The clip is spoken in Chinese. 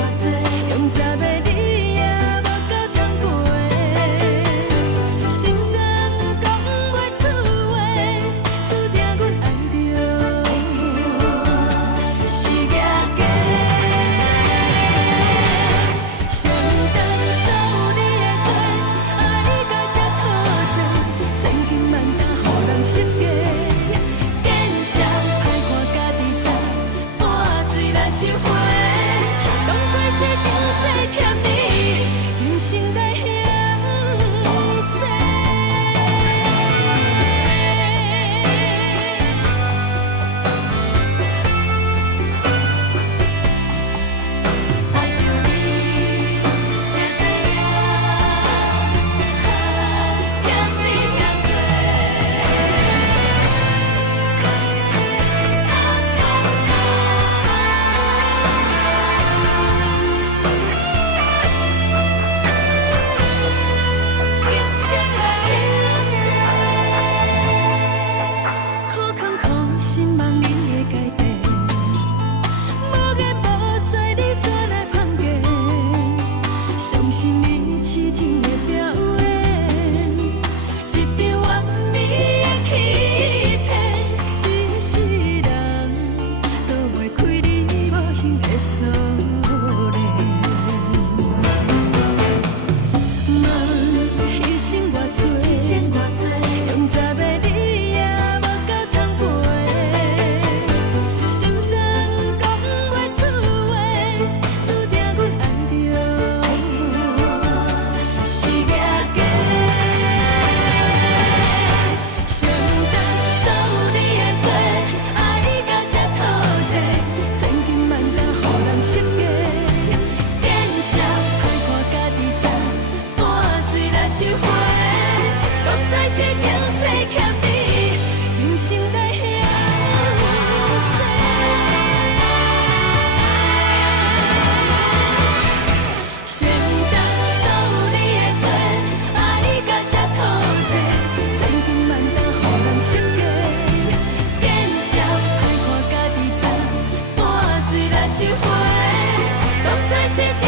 用十个你也无够通陪，心酸讲袂出话，注定阮爱着是假假。上当守你的做，爱到这讨债，千金万担予人失价。见笑歹看家己早，半水来收回。当作是前世欠你，人生来嫌多。爱着你这多呀，欠你欠多。人生来嫌多，苦空空心望你会改变，无言无说你煞来放假，相信你痴情的表演，一场完美的欺骗，一世人躲袂开你无形的锁链。牺牲偌多，用十个你也无够通陪，心酸讲袂出话，注定阮爱着是假假。上当守你的做，爱到这讨债，千金万担予人失价。见笑歹看家己早，半水来收回。当作是前世欠你，人生来嫌多。上当守你的做，爱到这讨债，千金万担予人失价。见笑歹看家己早，半水来收回。当作是前